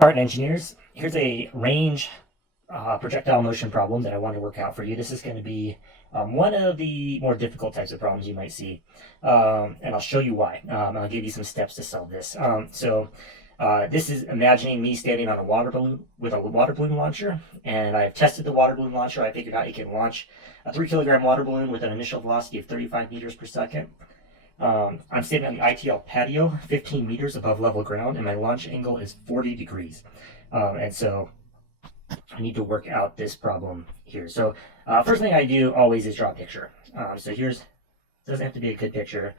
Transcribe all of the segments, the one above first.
All right, engineers, here's a range projectile motion problem that I want to work out for you. This is going to be one of the more difficult types of problems you might see, and I'll show you why. I'll give you some steps to solve this. This is imagining me standing on a water balloon with a water balloon launcher, and I've tested the water balloon launcher. I figured out you can launch a 3 kilogram water balloon with an initial velocity of 35 meters per second. I'm standing on the ITL patio, 15 meters above level ground, and my launch angle is 40 degrees. And so I need to work out this problem here. So first thing I do always is draw a picture. So here's, doesn't have to be a good picture,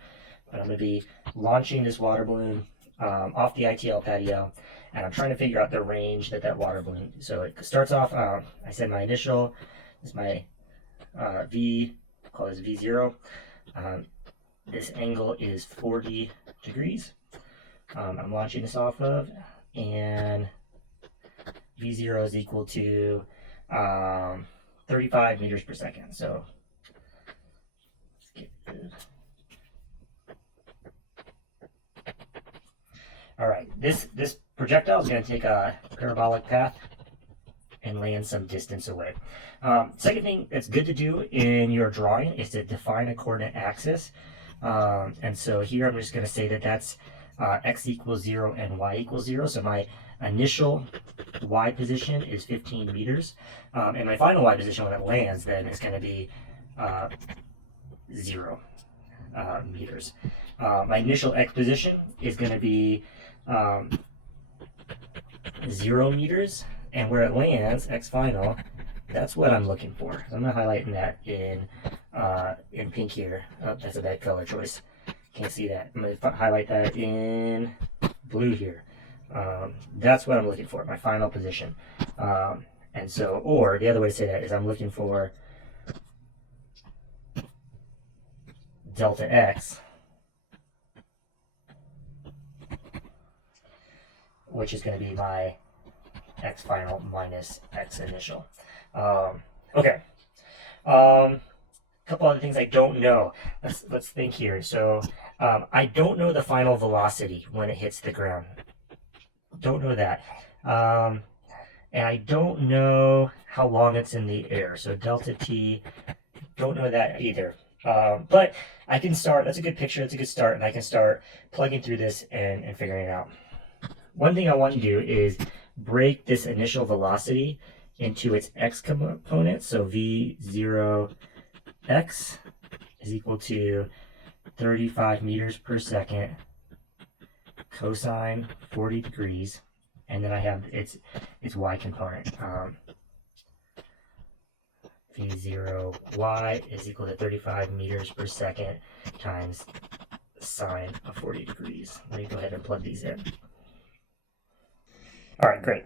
but I'm going to be launching this water balloon off the ITL patio, and I'm trying to figure out the range that water balloon. So it starts off, I said my initial is my V, call this V0. This angle is 40 degrees. I'm launching this off of, and V0 is equal to 35 meters per second. So let's get this. All right, this projectile is going to take a parabolic path and land some distance away. Second thing that's good to do in your drawing is to define a coordinate axis. And so here I'm just going to say that that's x equals 0 and y equals 0. So my initial y position is 15 meters. And my final y position when it lands then is going to be 0 meters. My initial x position is going to be 0 meters. And where it lands, x final, that's what I'm looking for. So I'm not highlighting that in pink here. Oh, that's a bad color choice. Can't see that. I'm going to highlight that in blue here. That's what I'm looking for, my final position. And so, or the other way to say that is I'm looking for delta x, which is going to be my x final minus x initial. Okay. Couple other things I don't know. Let's think here. So I don't know the final velocity when it hits the ground. Don't know that. And I don't know how long it's in the air. So delta t, don't know that either. But I can start. That's a good picture. That's a good start. And I can start plugging through this and figuring it out. One thing I want to do is break this initial velocity into its x component. So v0 x is equal to 35 meters per second cosine 40 degrees, and then I have its y component. V0 y is equal to 35 meters per second times sine of 40 degrees. Let me go ahead and plug these in. All right, great.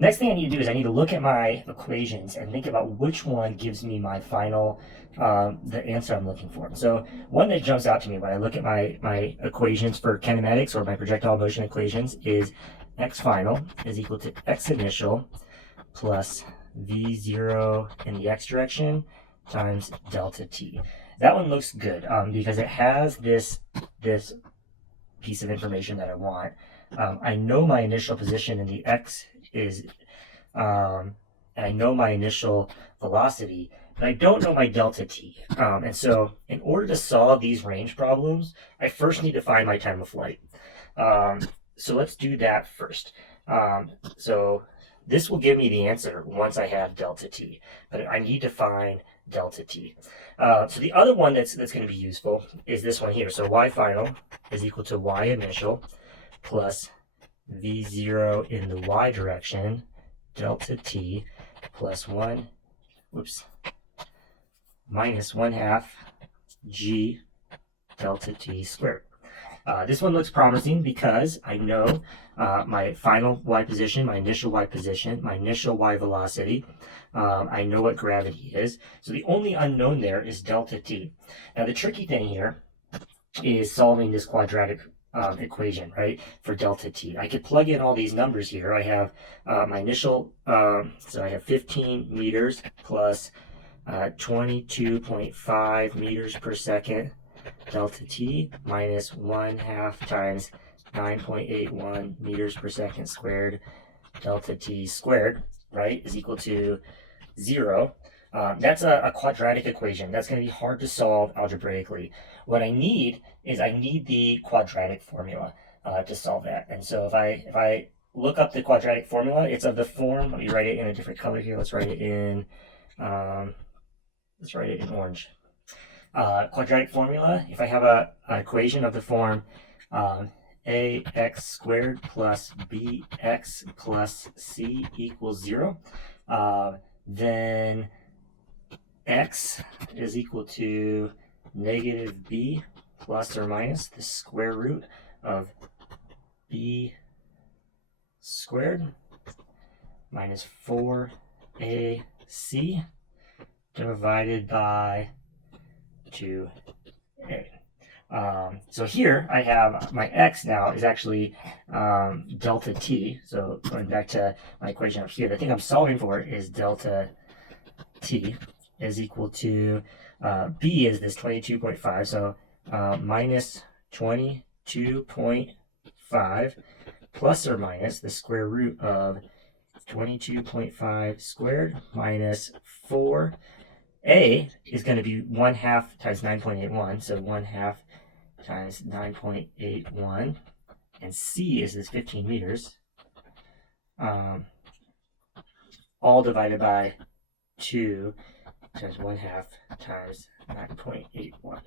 Next thing I need to do is I need to look at my equations and think about which one gives me my final, the answer I'm looking for. So one that jumps out to me when I look at my equations for kinematics, or my projectile motion equations, is x final is equal to x initial plus v0 in the x direction times delta t. That one looks good because it has this piece of information that I want. I know my initial position in the x is, and I know my initial velocity, but I don't know my delta t. And so in order to solve these range problems, I first need to find my time of flight. So let's do that first. So this will give me the answer once I have delta t, but I need to find delta t. So the other one that's going to be useful is this one here. So y final is equal to y initial plus v0 in the y direction delta t plus minus 1/2 g delta t squared. This one looks promising because I know my final y position, my initial y position, my initial y velocity. I know what gravity is. So the only unknown there is delta t. Now the tricky thing here is solving this quadratic equation, right, for delta t. I could plug in all these numbers here. I have my initial, so I have 15 meters plus 22.5 meters per second delta t minus 1/2 times 9.81 meters per second squared delta t squared, right, is equal to 0. That's a quadratic equation. That's going to be hard to solve algebraically. What I need is I need the quadratic formula to solve that. And so if I look up the quadratic formula, it's of the form. Let me write it in a different color here. Let's write it in orange. Quadratic formula. If I have an equation of the form ax squared plus bx plus c equals 0, then x is equal to negative b plus or minus the square root of b squared minus 4ac divided by 2a. So here I have my x now is actually delta t. So going back to my equation up here, the thing I'm solving for is delta t is equal to, b is this 22.5, so minus 22.5 plus or minus the square root of 22.5 squared minus 4. A is going to be 1/2 times 9.81, so 1/2 times 9.81, and C is this 15 meters, all divided by 2 times 1/2 times 9.81.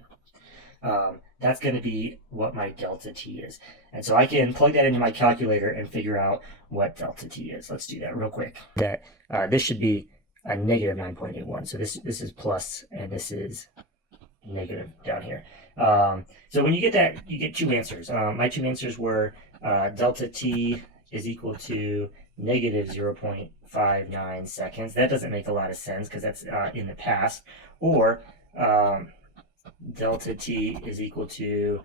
That's going to be what my delta t is. And so I can plug that into my calculator and figure out what delta t is. Let's do that real quick. This should be a negative 9.81. So this is plus, and this is negative down here. So when you get that, you get two answers. My two answers were delta t is equal to negative 0.59 seconds. That doesn't make a lot of sense because that's in the past. Or delta t is equal to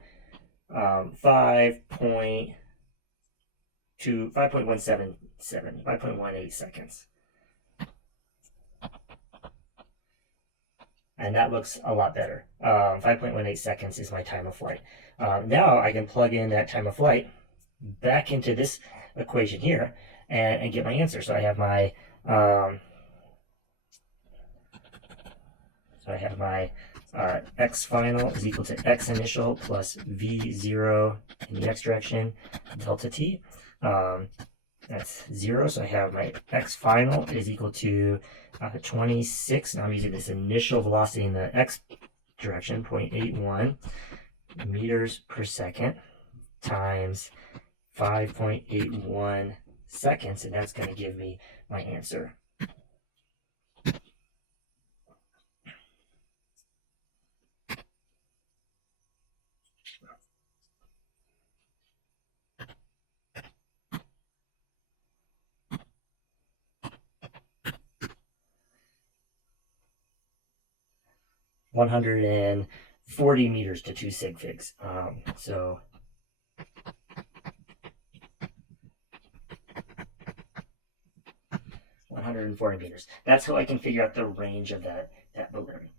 5.18 seconds. And that looks a lot better. 5.18 seconds is my time of flight. Now I can plug in that time of flight back into this equation here and get my answer. So I have my x final is equal to x initial plus v0 in the x direction delta t. That's 0, so I have my x final is equal to 26. Now I'm using this initial velocity in the x direction, 0.81 meters per second times 5.81 seconds, and that's going to give me my answer. $140 meters to 2 sig figs. So 140 meters. That's how I can figure out the range of that balloon.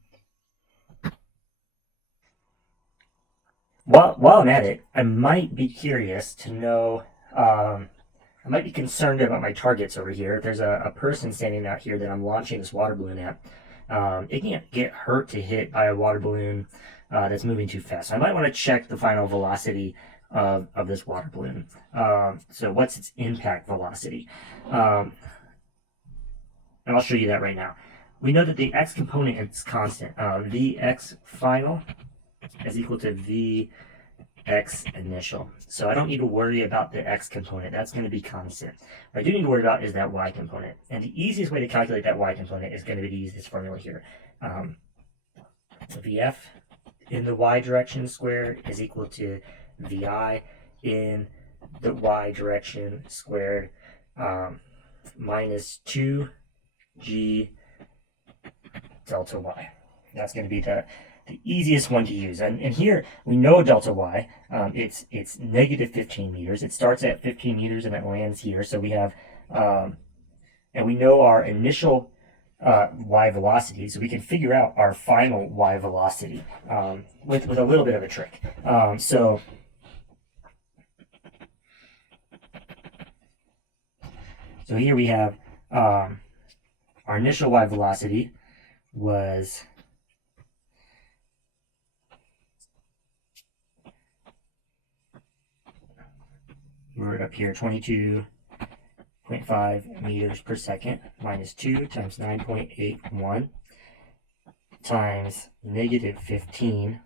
While I'm at it, I might be curious to know, I might be concerned about my targets over here. There's a person standing out here that I'm launching this water balloon at. It can't get hurt to hit by a water balloon that's moving too fast. So I might want to check the final velocity of this water balloon. So what's its impact velocity? And I'll show you that right now. We know that the x component is constant. Vx final is equal to Vx initial. So I don't need to worry about the x component. That's going to be constant. What I do need to worry about is that y component. And the easiest way to calculate that y component is going to be to use this formula here. Vf in the y direction squared is equal to Vi in the y direction squared minus 2g delta y. That's going to be the easiest one to use. And here we know delta y, it's negative 15 meters. It starts at 15 meters and it lands here. So we have, and we know our initial y velocity, so we can figure out our final y velocity with a little bit of a trick. So So here we have our initial y velocity was we're up here 22.5 meters per second minus 2 times 9.81 times negative 15 .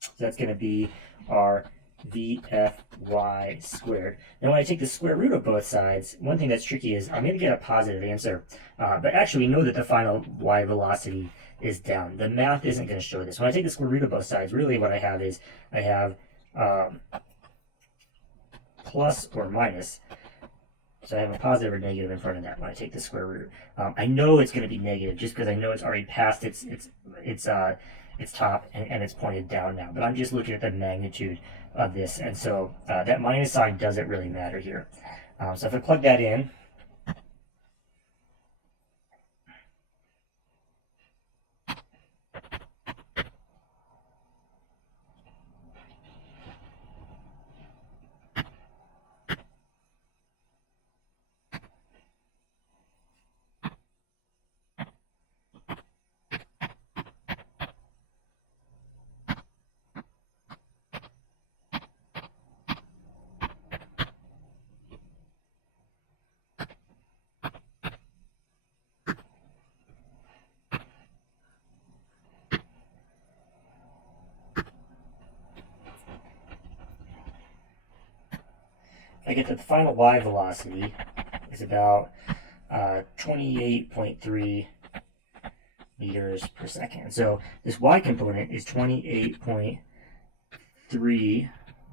So that's going to be our VFY squared. Now when I take the square root of both sides, one thing that's tricky is I'm going to get a positive answer. But actually we know that the final y velocity is down. The math isn't going to show this. When I take the square root of both sides, really what I have is I have plus or minus. So I have a positive or negative in front of that when I take the square root. I know it's going to be negative just because I know it's already past its top and it's pointed down now. But I'm just looking at the magnitude of this, and so that minus sign doesn't really matter here. So if I plug that in, I get that the final y velocity is about 28.3 meters per second. So this y component is 28.3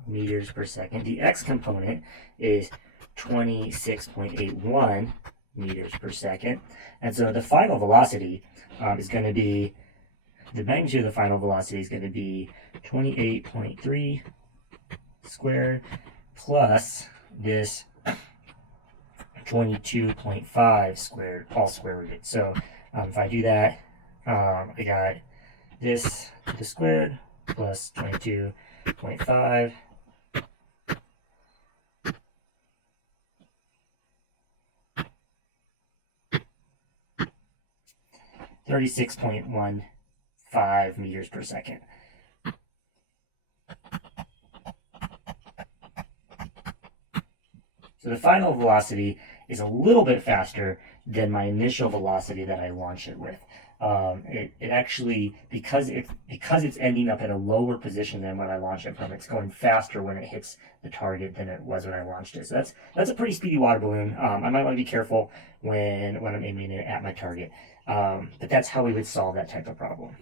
meters per second. The x component is 26.81 meters per second. And so the final velocity is going to be, the magnitude of the final velocity is going to be 28.3 squared plus this 22.5 squared, all square rooted. So if I do that, I got this to the squared plus 22.5 . 36.15 meters per second. So the final velocity is a little bit faster than my initial velocity that I launched it with. It actually, because it's ending up at a lower position than when I launched it from, it's going faster when it hits the target than it was when I launched it. So that's a pretty speedy water balloon. I might want to be careful when I'm aiming it at my target. But that's how we would solve that type of problem.